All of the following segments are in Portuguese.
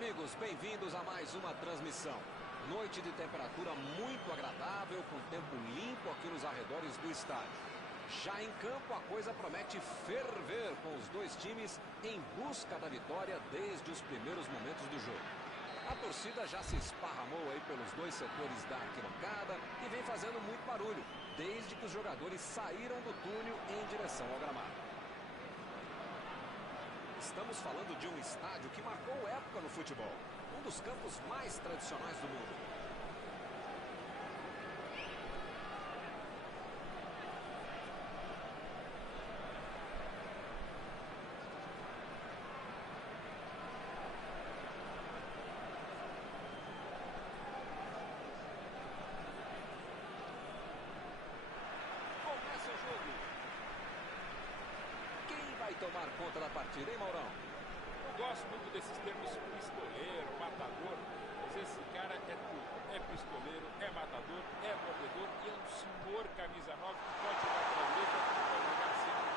amigos, bem-vindos a mais uma transmissão. Noite de temperatura muito agradável, com tempo limpo aqui nos arredores do estádio. Já em campo a coisa promete ferver, com os dois times em busca da vitória desde os primeiros momentos do jogo. A torcida já se esparramou aí pelos dois setores da arquibancada e vem fazendo muito barulho, desde que os jogadores saíram do túnel em direção ao gramado. Estamos falando de um estádio que marcou época no futebol, um dos campos mais tradicionais do mundo. Começa o jogo. Quem vai tomar conta da partida, hein, Maurão? Eu gosto muito desses termos pistoleiro, matador, mas esse cara é tudo. É pistoleiro, é matador, é mordedor e é um senhor camisa 9 que pode jogar pela direita, pode jogar sempre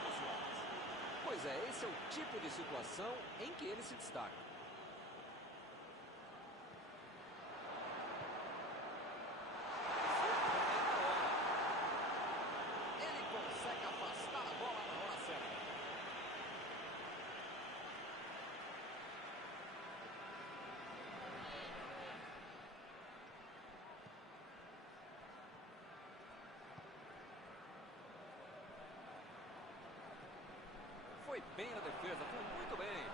com suaves. Pois é, esse é o tipo de situação em que ele se destaca. Ele consegue afastar a bola na hora certa. Foi bem na defesa, foi muito bem.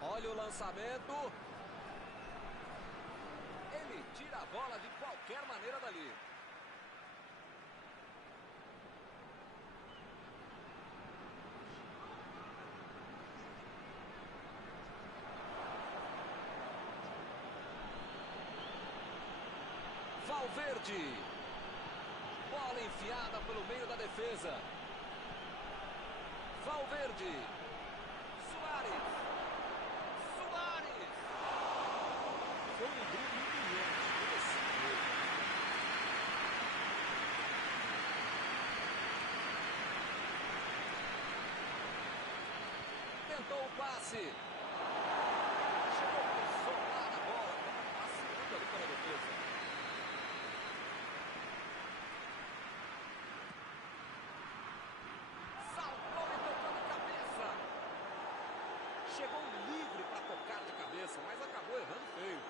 Olha o lançamento. Ele tira a bola de qualquer maneira dali. Valverde. Bola enfiada pelo meio da defesa. Valverde. Suárez. Foi um drible brilhante, tentou o passe. Chegou a soltar a bola, passeando ali pela defesa. Saltou e tocou de cabeça. Chegou livre para tocar de cabeça, mas acabou errando feio.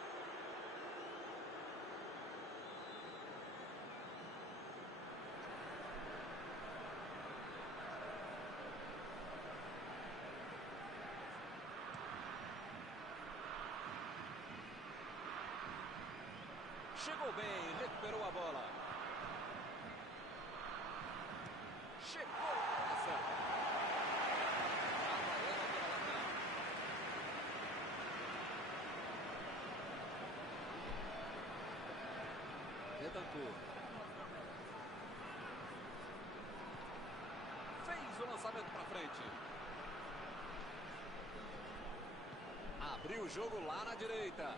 Chegou bem, recuperou a bola. Chegou na hora certa. Trabalhando pela lateral. Bentancur. Fez o lançamento para frente. Abriu o jogo lá na direita.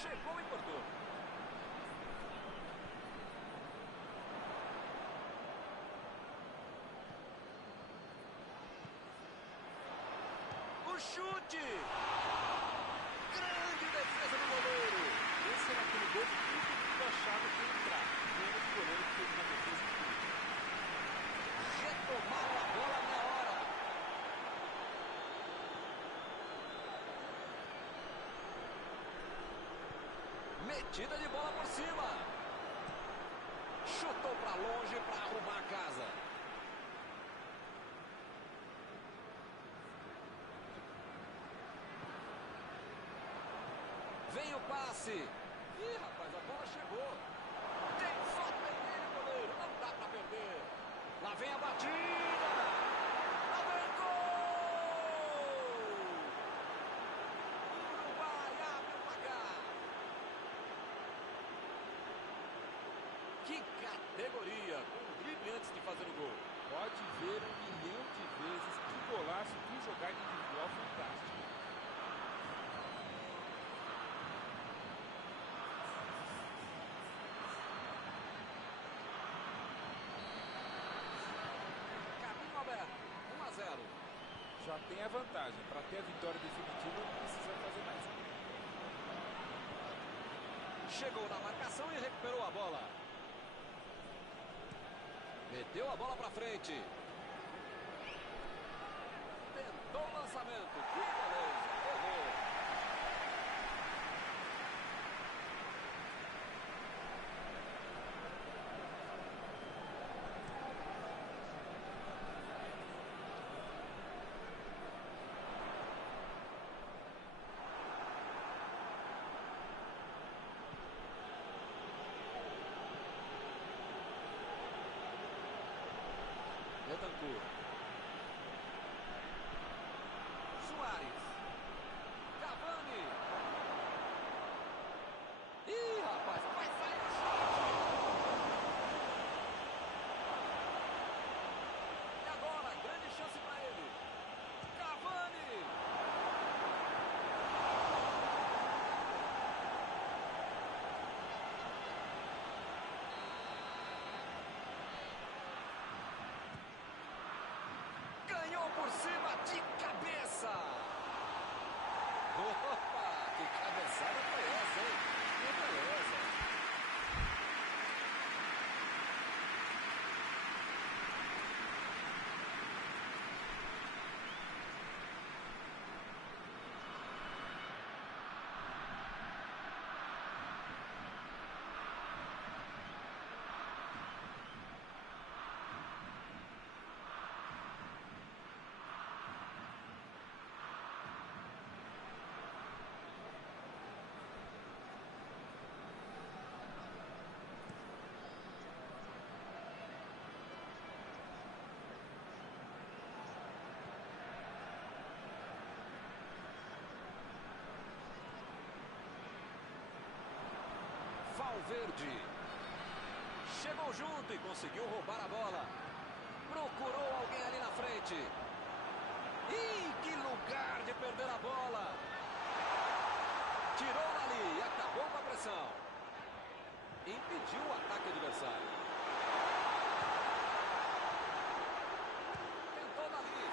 Chegou e cortou. O chute! Grande defesa do goleiro. Esse era aquele gol que todo mundo achava que ia entrar. Menos o goleiro que fez uma defesa incrível. Retomaram a bola na hora. Metida de bola por cima. Chutou para longe para arrumar a casa. Vem o passe. Ih, rapaz, a bola chegou. Tem sorte nele, goleiro. Não dá para perder. Lá vem a batida. Lá vem o gol. Uruguai abre o placar. categoria, com um drible antes de fazer o gol. Pode ver 1 milhão de vezes que golaço, que jogada individual fantástica. Caminho aberto, 1-0. Já tem a vantagem. Para ter a vitória definitiva, precisa fazer mais um. Chegou na marcação e recuperou a bola. Meteu a bola para frente. Tentou o lançamento. Que beleza. Errou. Betancur. Suárez. Cavani. Ih, rapaz, vai sair o chute. E agora, grande chance para ele. Cavani. Ganhou por cima de cabeça. Opa, que cabeçada foi essa, hein? Que beleza. Valverde. Chegou junto e conseguiu roubar a bola. Procurou alguém ali na frente. Ih, que lugar de perder a bola. Tirou ali e acabou com a pressão. Impediu o ataque adversário. Tentou dali.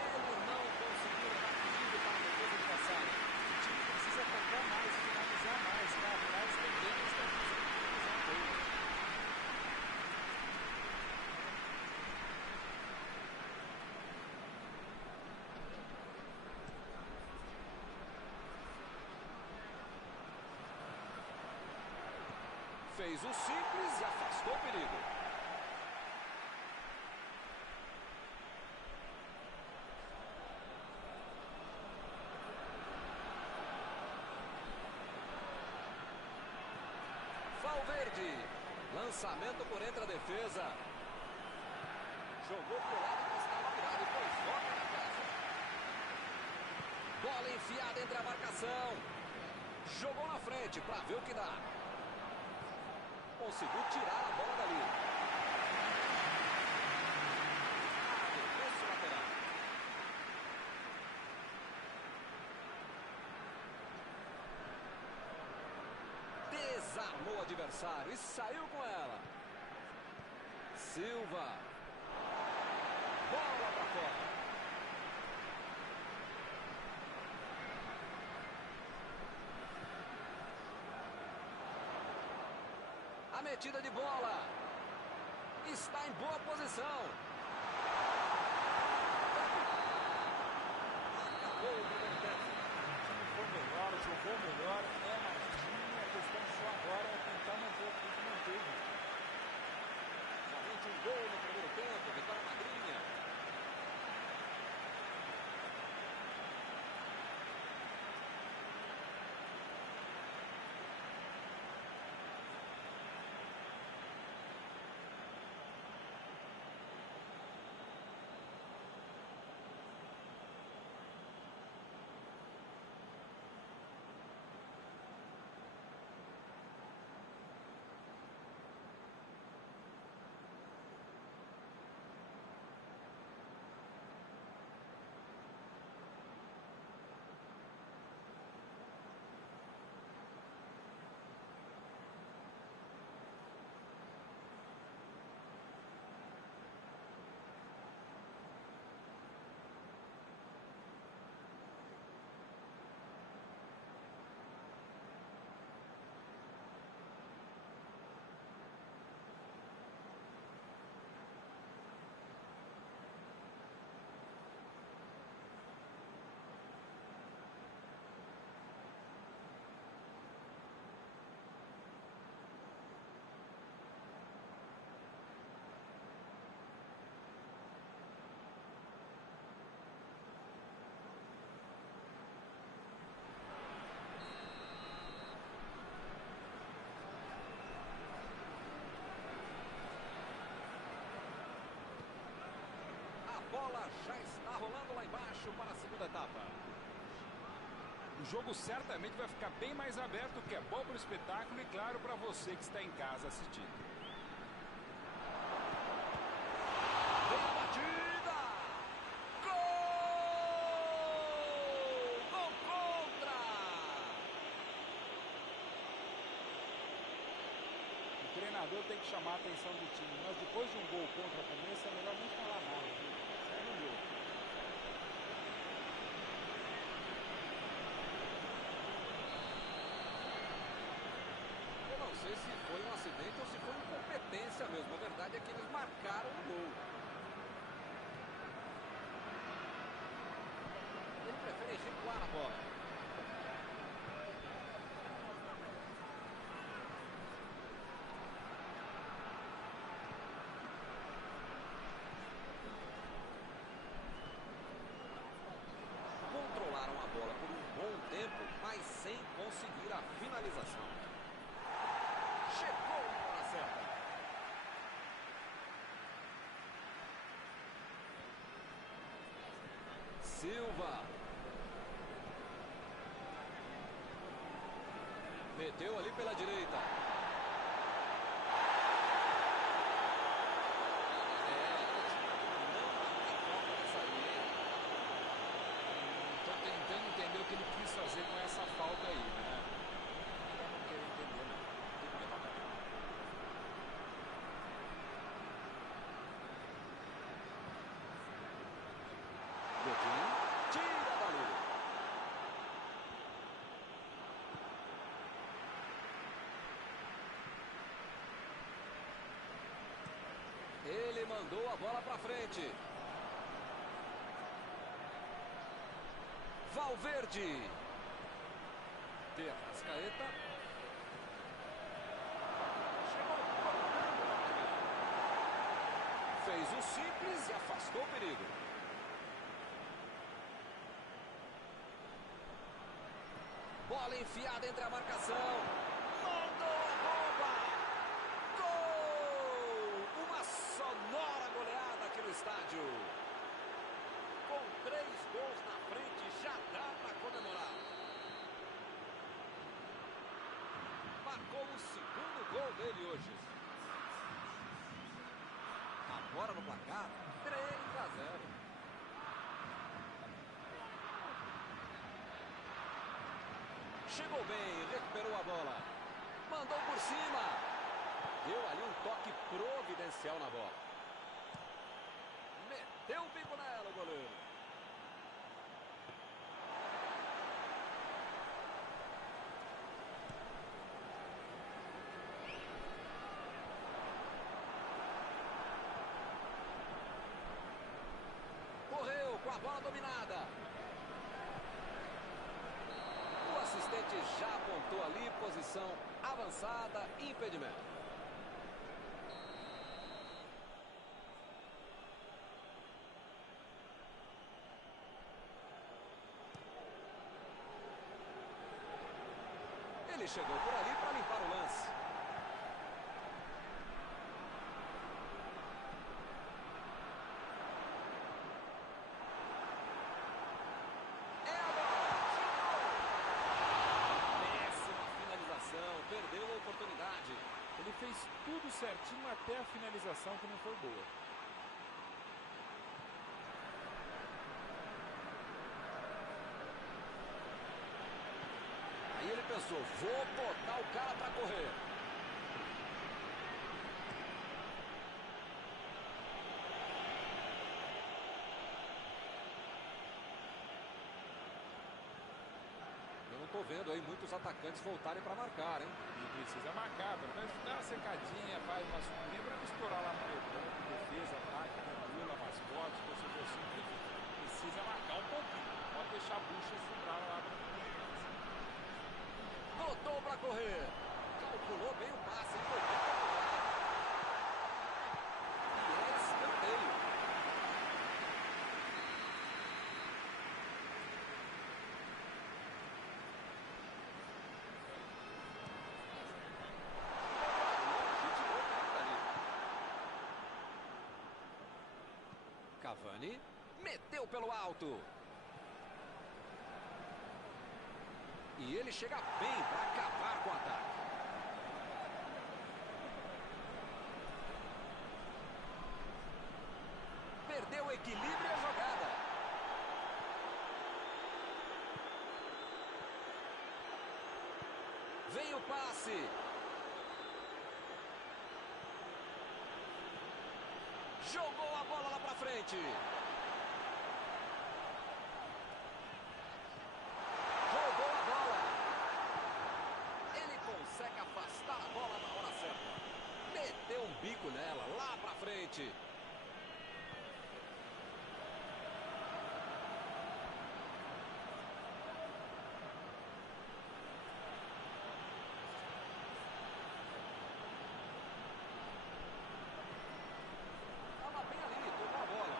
Ele não conseguiu dar perigo para a defesa adversária. O time precisa atacar mais, finalizar mais. Lá atrás também está fazendo finalizar bem. Fez o simples e afastou o perigo. Valverde. Lançamento por entre a defesa. Jogou pro lado que estava virado e foi fora da casa. Bola enfiada entre a marcação. Jogou na frente para ver o que dá. Conseguiu tirar a bola dali. Arremesso lateral. Desarmou o adversário e saiu com ela. Silva. Bola para fora. A metida de bola. Está em boa posição. Acabou o primeiro tempo. O time foi melhor, jogou melhor, é mais time. A questão só agora é tentar manter o que manteve. Somente um gol no primeiro tempo. Vitória magrinha. O jogo certamente vai ficar bem mais aberto, o que é bom para o espetáculo e, claro, para você que está em casa assistindo. Vem a batida! Gol! Gol contra! O treinador tem que chamar a atenção do time, mas depois de um gol contra como esse, é melhor nem falar nada. Segue o jogo. Eu não sei se foi um acidente ou se foi incompetência mesmo. A verdade é que eles marcaram o gol. Ele prefere recuar a bola. Controlaram a bola por um bom tempo, mas sem conseguir a finalização. Chegou na hora certa. Silva. Meteu ali pela direita. Estou tentando entender o que ele quis fazer com essa falta aí, né? Eu não quero entender, não. Tem que levar pra cá. Godinho tira dali. Ele mandou a bola pra frente. Valverde. De Arrascaeta. Chegou tocando na área. Fez o simples e afastou o perigo. Bola enfiada entre a marcação. Mandou a bomba. Gol! Uma sonora goleada aqui no estádio. Com 3 gols na frente, já dá para comemorar. Marcou o segundo gol dele hoje. Agora no placar, 3-0. Chegou bem, recuperou a bola. Mandou por cima. Deu ali um toque providencial na bola. Meteu o bico nela o goleiro. Correu com a bola dominada. O assistente já apontou ali, posição avançada, impedimento. Ele chegou por ali para limpar o lance. É agora. Péssima finalização, perdeu a oportunidade. Ele fez tudo certinho até a finalização, que não foi boa. Aí ele pensou, vou botar o cara para correr. Eu não estou vendo aí muitos atacantes voltarem para marcar, hein? E precisa marcar, pelo menos dá uma secadinha, faz uma subida para não estourar lá no meio campo, defesa, ataque, tranquila, mais forte, torcedor assim, precisa marcar um pouquinho. Pode deixar a bucha sobrar lá para Botou para correr. Calculou bem o passe, hein? Foi bem calculado. E é escanteio. Legitimou muito ali. Cavani meteu pelo alto. E ele chega bem para acabar com o ataque. Perdeu o equilíbrio e a jogada. Vem o passe. Jogou a bola lá para frente. Roubou a bola. Ele consegue afastar a bola na hora certa. Meteu um bico nela, lá para frente. Estava bem ali, tomou a bola.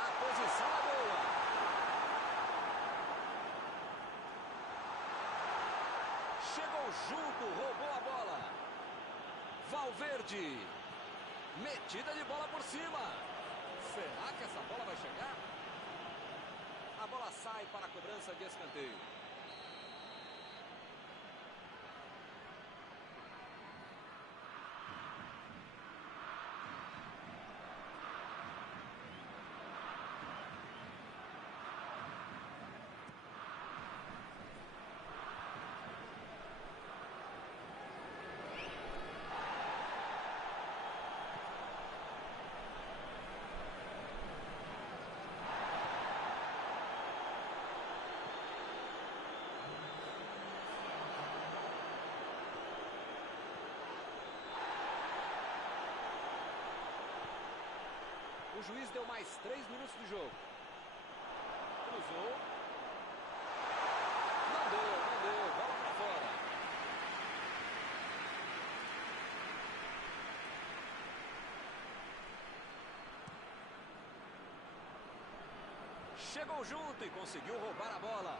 A posição é boa. Chegou junto, roubou a bola. Valverde. Metida de bola por cima. Será que essa bola vai chegar? A bola sai para a cobrança de escanteio. O juiz deu mais 3 minutos de jogo. Cruzou. Não deu. Bola pra fora. Chegou junto e conseguiu roubar a bola.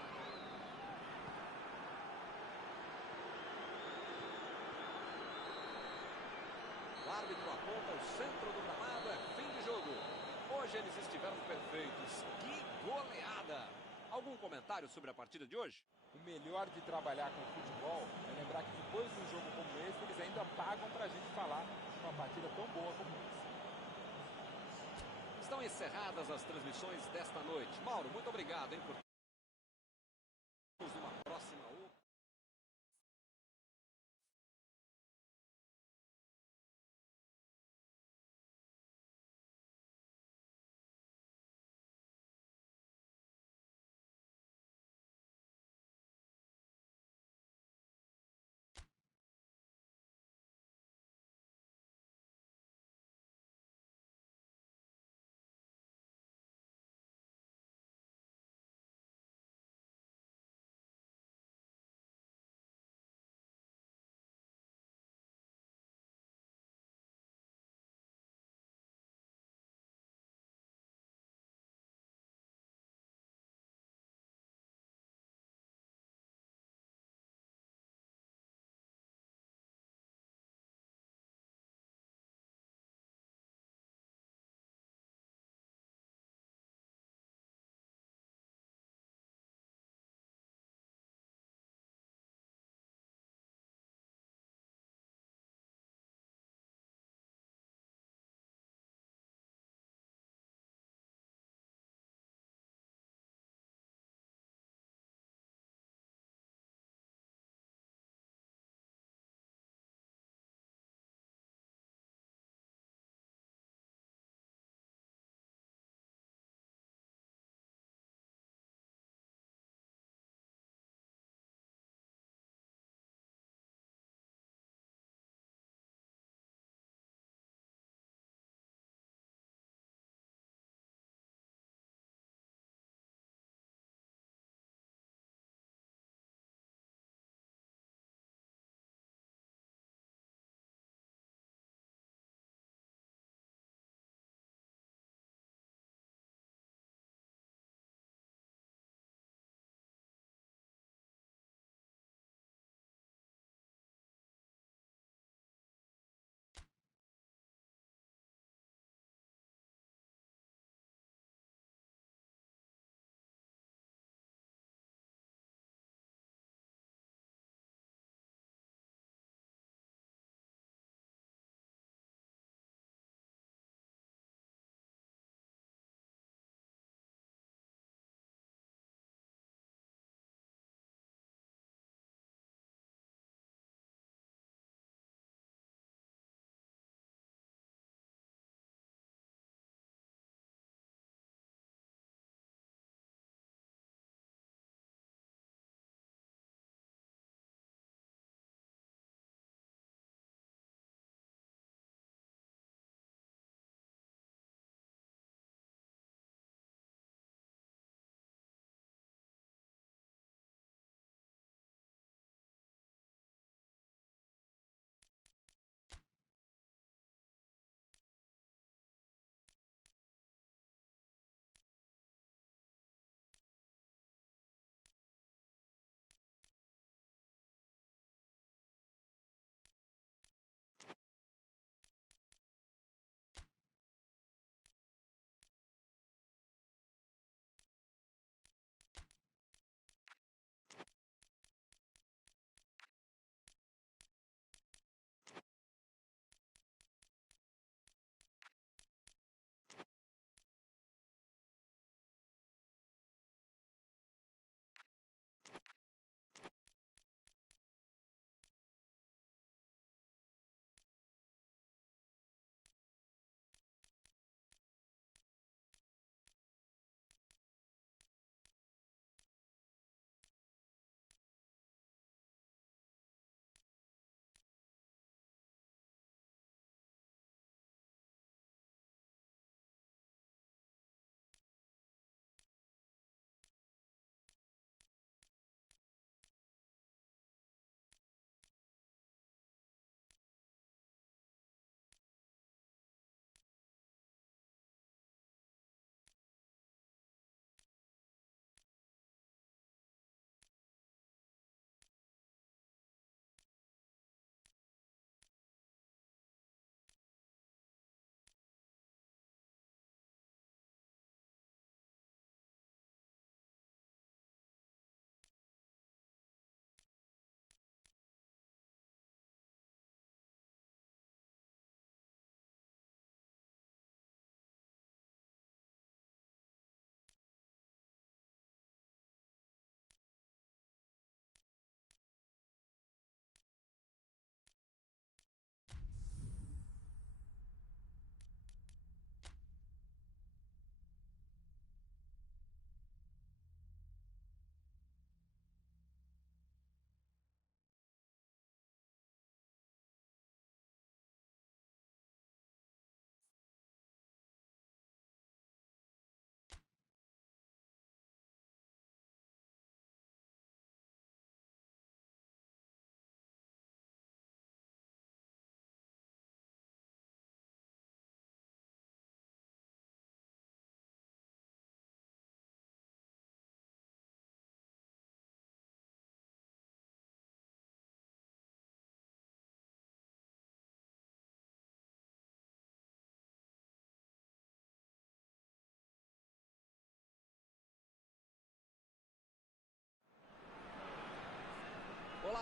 O árbitro aponta o centro do gramado, é fim de jogo. Hoje eles estiveram perfeitos. Que goleada! Algum comentário sobre a partida de hoje? O melhor de trabalhar com futebol é lembrar que depois de um jogo como esse, eles ainda pagam pra gente falar de uma partida tão boa como essa. Estão encerradas as transmissões desta noite. Mauro, muito obrigado, hein, por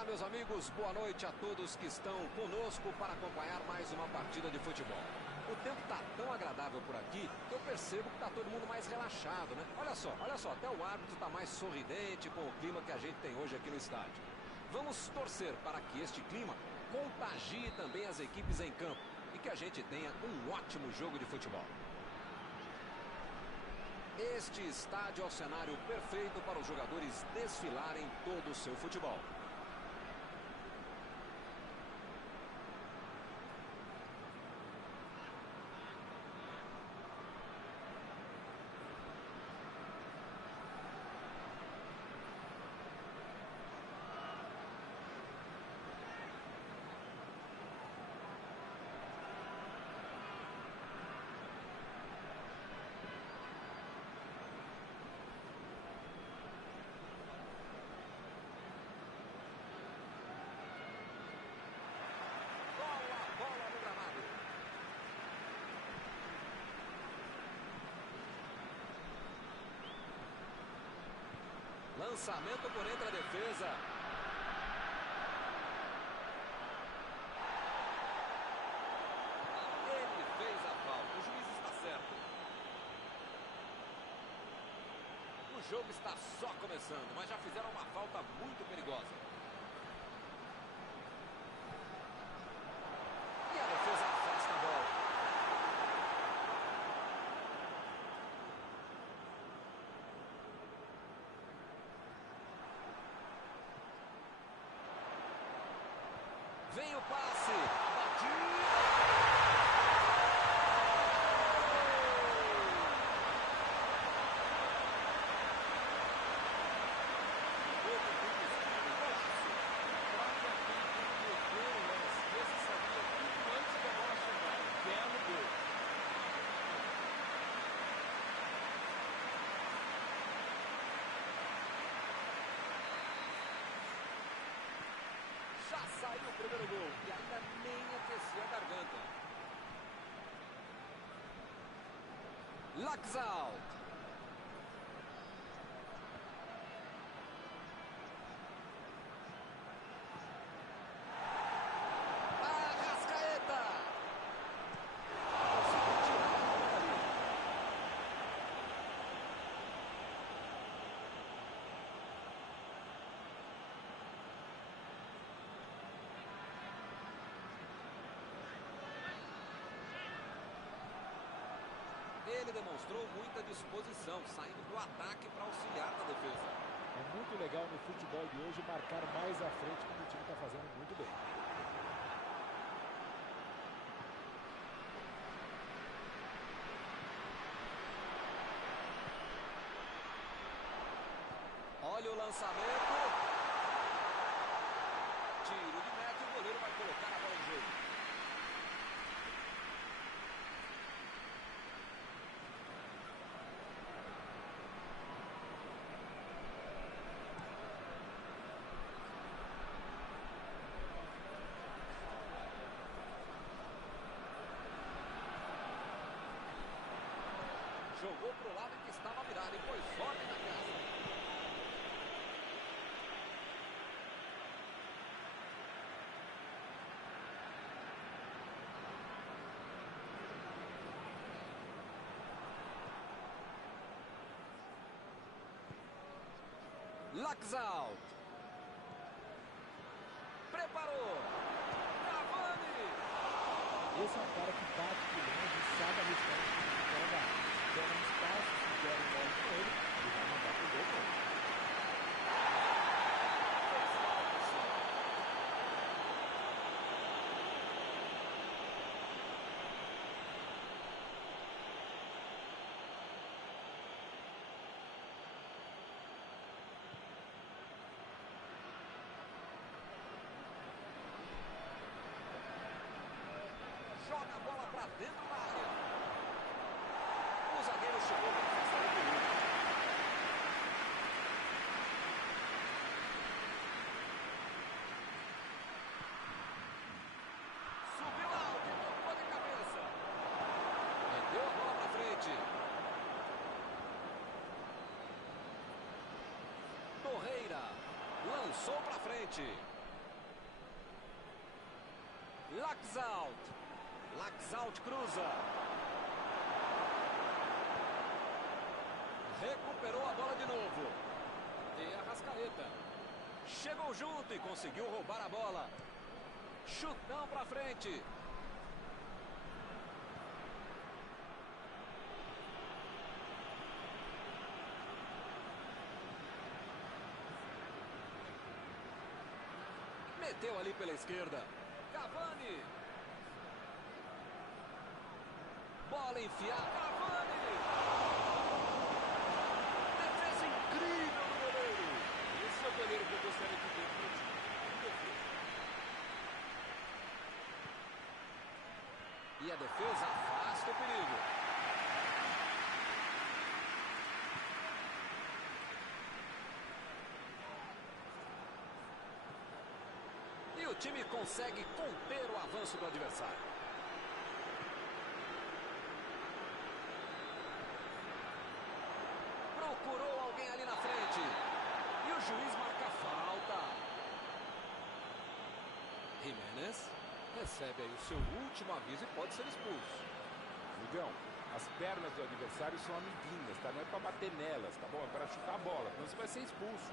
meus amigos, boa noite a todos que estão conosco para acompanhar mais uma partida de futebol. O tempo está tão agradável por aqui que eu percebo que está todo mundo mais relaxado, né? Olha só, até o árbitro está mais sorridente com o clima que a gente tem hoje aqui no estádio. Vamos torcer para que este clima contagie também as equipes em campo e que a gente tenha um ótimo jogo de futebol. Este estádio é o cenário perfeito para os jogadores desfilarem todo o seu futebol. Lançamento por entre a defesa. Ele fez a falta. O juiz está certo. O jogo está só começando, mas já fizeram uma falta muito perigosa. E a defesa afasta a bola. Vem o passe, a batida. Jogo muito estilo, golaço. Olha quem completou o lance. Esse sabia tudo antes da bola chegar. Belo gol. Já saiu o primeiro gol e ainda nem aqueceu a garganta. Laxalt. Arrascaeta. Conseguiu tirar a bola dali. Ele demonstrou muita disposição, saindo do ataque para auxiliar na defesa. É muito legal no futebol de hoje marcar mais à frente, como o time está fazendo muito bem. Olha o lançamento. Tiro de meta e o goleiro vai colocar a bola em jogo. Jogou pro lado que estava virado e foi forte na casa. Laxalt. Preparou. Cavani. Esse é um cara que bate por longe e sabe arriscar o time de fora da área. Tem um espaço, se der um bola com ele, ele vai mandar pro gol mesmo. Joga a bola para dentro da área. O zagueiro chegou para afastar o perigo. Subiu alto e tocou de cabeça. Meteu a bola para frente. Torreira lançou para frente. Laxalt. Laxalt cruza. Recuperou a bola de novo. E Arrascaeta. Chegou junto e conseguiu roubar a bola. Chutão pra frente. Meteu ali pela esquerda. Cavani. Bola enfiada. Cavani. Defesa incrível do goleiro. Esse é o goleiro que eu gostaria de ver no time. E a defesa afasta o perigo. E o time consegue conter o avanço do adversário. Procurou alguém ali na frente. E o juiz marca falta. Jiménez recebe aí o seu último aviso e pode ser expulso. Migão, as pernas do adversário são amiguinhas, tá? Não é pra bater nelas, tá bom? É pra chutar a bola, senão você vai ser expulso.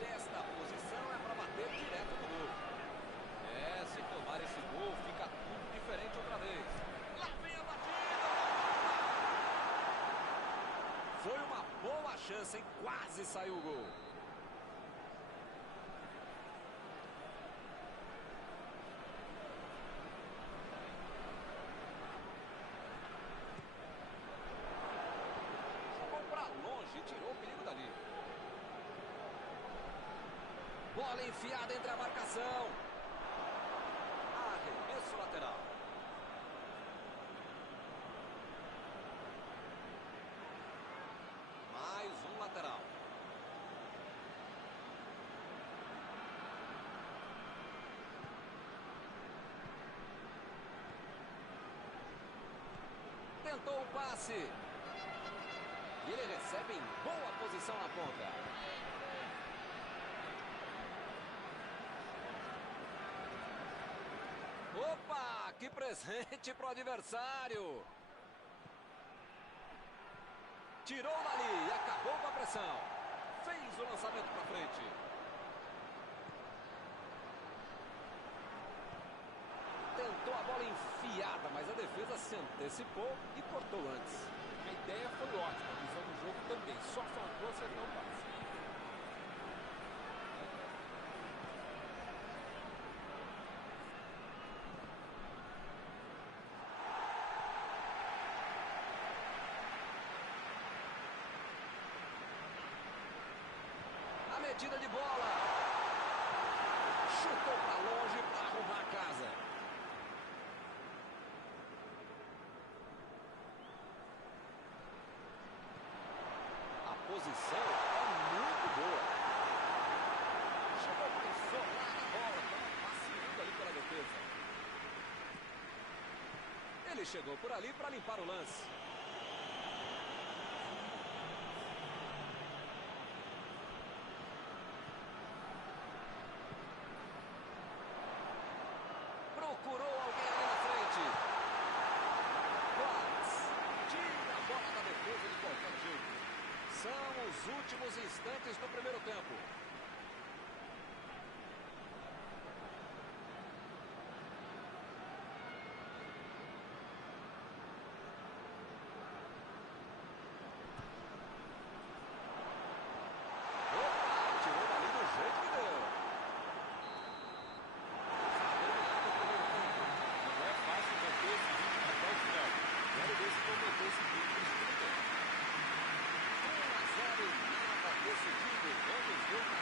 Desta posição é para bater direto no gol. É, se tomar esse gol, fica tudo diferente outra vez. Lá vem a batida! Foi uma boa chance, hein? Quase saiu o gol. Jogou para longe e tirou o perigo dali. Bola enfiada entre a marcação. Arremesso lateral. Mais um lateral. Tentou o passe. E ele recebe em boa posição na ponta. Opa, que presente pro adversário. Tirou dali e acabou com a pressão. Fez o lançamento para frente. Tentou a bola enfiada, mas a defesa se antecipou e cortou antes. A ideia foi ótima, a visão do jogo também. Só faltou acertar o passe. Metida de bola. Chutou para longe para arrumar a casa. A posição é muito boa. Chegou para isolar a bola, estava passeando ali pela defesa. Ele chegou por ali para limpar o lance. Procurou alguém ali na frente. Watts tira a bola da defesa de qualquer jeito. São os últimos instantes do primeiro tempo. Opa, tirou dali do jeito que deu. Quero ver se vou meter esse vídeo no segundo tempo. 1 a 0 e nada decidido. Vamos ver na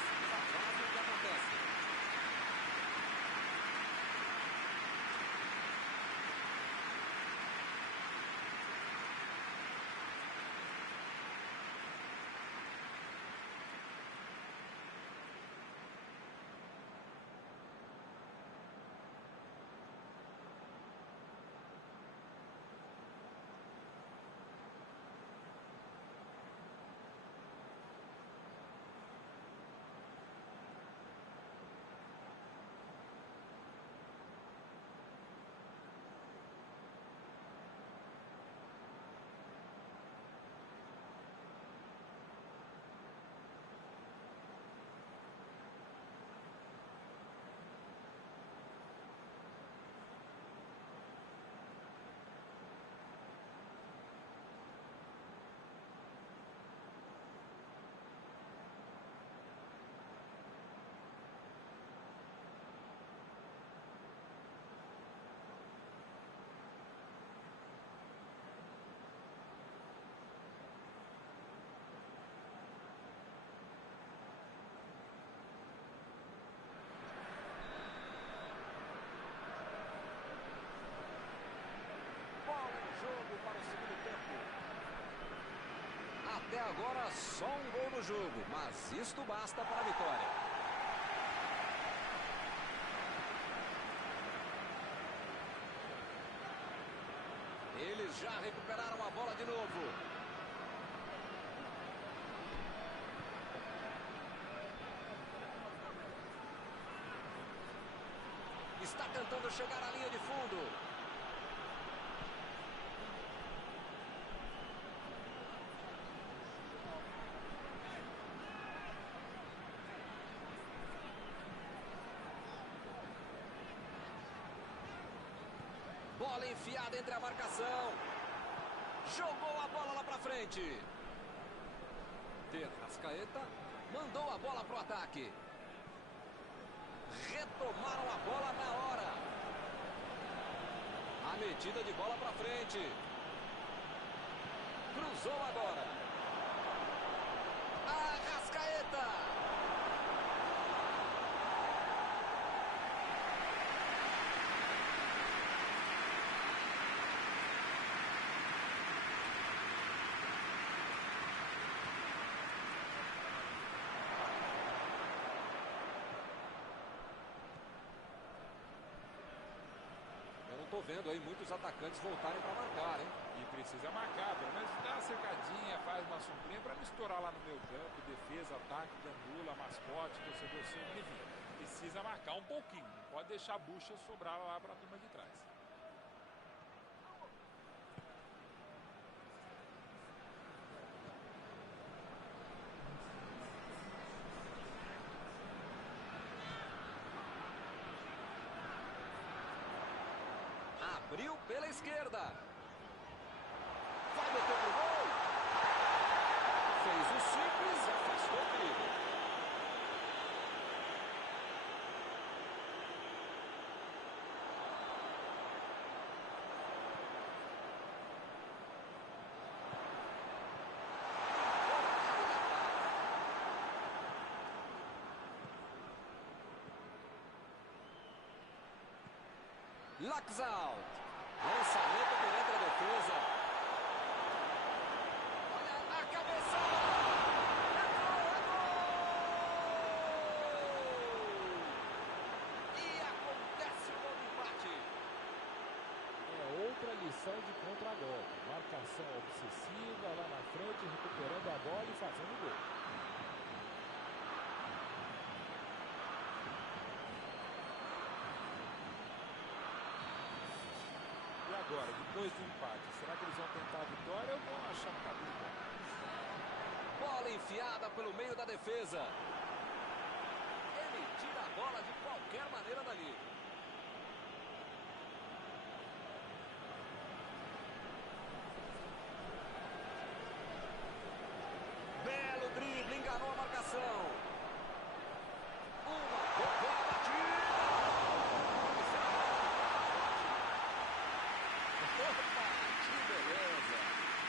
agora só um gol no jogo, mas isto basta para a vitória. Eles já recuperaram a bola de novo. Está tentando chegar à linha de fundo. Bola enfiada entre a marcação. Jogou a bola lá pra frente. De Arrascaeta mandou a bola pro ataque. Retomaram a bola na hora. A metida de bola pra frente. Cruzou agora. Arrascaeta. Tô vendo aí muitos atacantes voltarem para marcar, hein? E precisa marcar, pelo menos dá uma cercadinha, faz uma sombrinha para não estourar lá no meio campo, defesa, ataque, gandula, mascote, torcedor sempre vir. Precisa marcar um pouquinho, não pode deixar a bucha sobrar lá para a turma de trás. Abriu pela esquerda. Vai meter pro gol. Fez o simples, afastou o perigo. Laxalt. Lançamento por entre a defesa. Olha a cabeçada. É gol! E acontece o gol de empate. É outra lição de contra-golpe. Marcação obsessiva lá na frente, recuperando a bola e fazendo gol. Agora, depois do empate, será que eles vão tentar a vitória ou vão achar um caminho bom? Bola enfiada pelo meio da defesa. Ele tira a bola de qualquer maneira dali. Belo drible, enganou a marcação. Uma boa batida. Que beleza!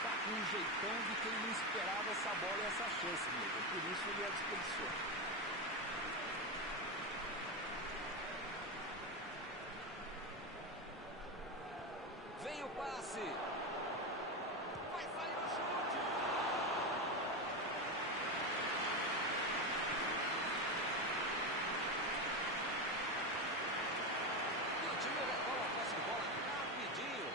Tá com um jeitão de quem não esperava essa bola e essa chance, amigo. Por isso ele a desperdiçou. Vem o passe. Vai sair o chute. E o time retoma a posse de bola rapidinho.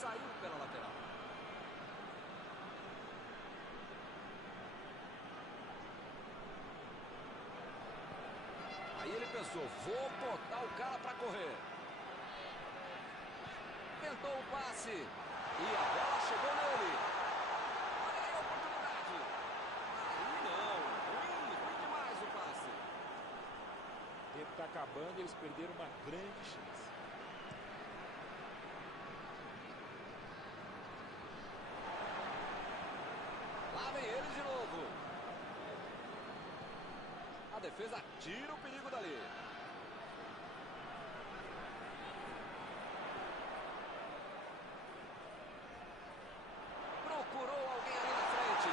Saiu pela lateral. Aí ele pensou, vou botar o cara para correr. Tentou o passe. E a bola chegou nele. Olha aí a oportunidade. Aí não. Ruim demais o passe. O tempo está acabando e eles perderam uma grande chance. Lá vem eles de novo. A defesa tira o perigo dali. Procurou alguém ali na frente.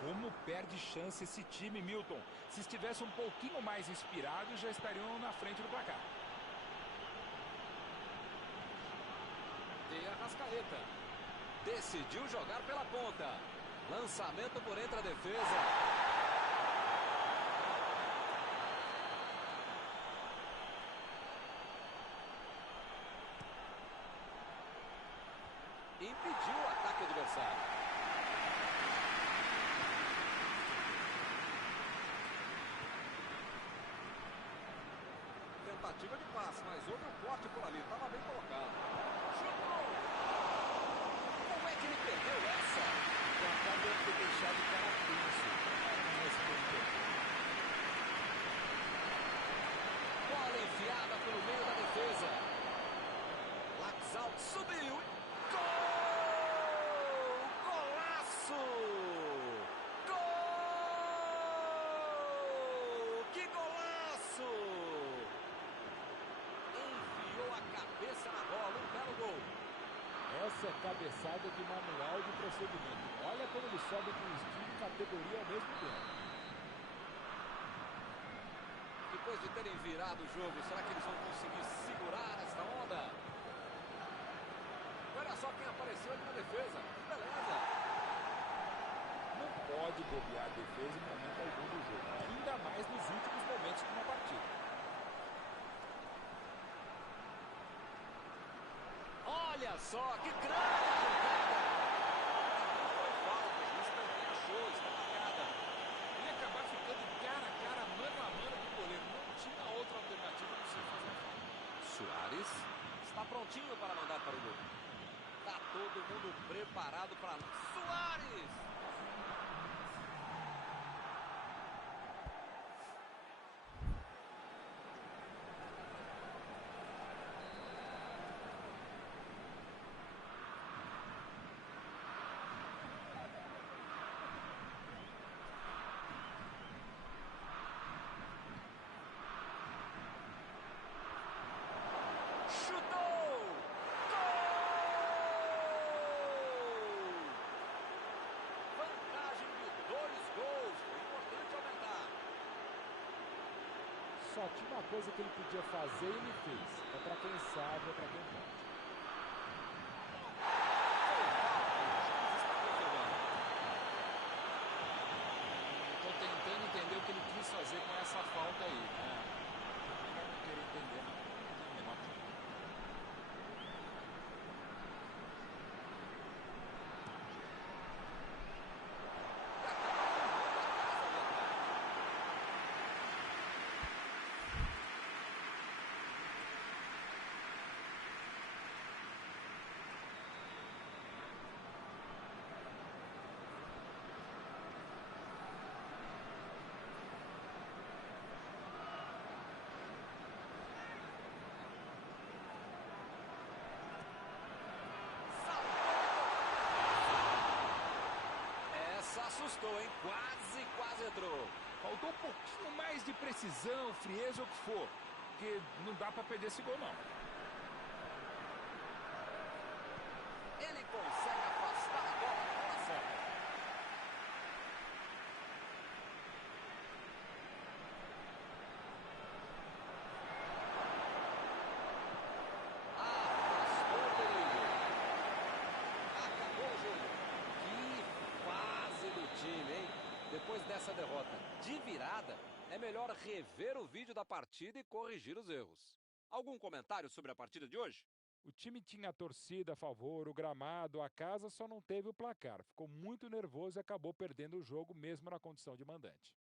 Como perde chance esse time, Milton. Se estivesse um pouquinho mais inspirado, já estariam na frente do placar. Arrascaeta. Decidiu jogar pela ponta. Lançamento por entre a defesa. Impediu o ataque adversário. Tentativa de passe, mas houve um corte por ali. Estava bem colocado. Chutou! Como é que ele perdeu essa? O Kaká deve ter deixado o cara tenso. Não respondeu. Bola enfiada pelo meio da defesa. Laxalt subiu. Gol! Golaço! Gol! Que golaço! Enfiou a cabeça na bola. Um belo gol. Essa é cabeçada de manual de procedimento. Olha como ele sobe com estilo e categoria ao mesmo tempo. Depois de terem virado o jogo, será que eles vão conseguir segurar esta onda? Olha só quem apareceu ali na defesa. Que beleza! Não pode bobear a defesa em momento algum do jogo, ainda mais nos últimos momentos de uma partida. Olha só, que grande jogada! Não foi falta, o juiz também achou, está marcada. Ia acabar ficando cara a cara, mano a mano com o goleiro. Não tinha outra alternativa a não ser fazer a falta. Soares está prontinho para mandar para o gol. Está todo mundo preparado para... Soares! Chutou! Gol! Vantagem de 2 gols. Foi importante aumentar. Só tinha uma coisa que ele podia fazer e ele fez. É pra quem sabe, é pra quem pode. Estou tentando entender o que ele quis fazer com essa falta aí, né? Melhor não querer entender, não. Menor. Essa assustou, hein? Quase entrou. Faltou um pouquinho mais de precisão, frieza ou o que for. Porque não dá para perder esse gol, não. Ele consegue afastar a bola na hora certa. Afastou o perigo. Acabou o jogo. Que fase do time, hein? Depois dessa derrota de virada, é melhor rever o vídeo da partida e corrigir os erros. Algum comentário sobre a partida de hoje? O time tinha a torcida a favor, o gramado, a casa, só não teve o placar. Ficou muito nervoso e acabou perdendo o jogo mesmo na condição de mandante.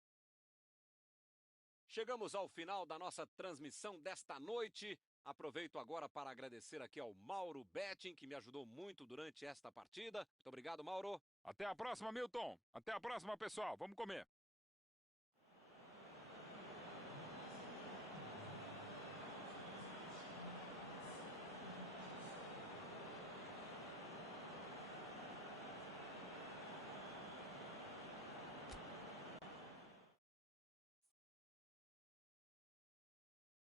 Chegamos ao final da nossa transmissão desta noite. Aproveito agora para agradecer aqui ao Mauro Betting, que me ajudou muito durante esta partida. Muito obrigado, Mauro. Até a próxima, Milton. Até a próxima, pessoal. Vamos comer.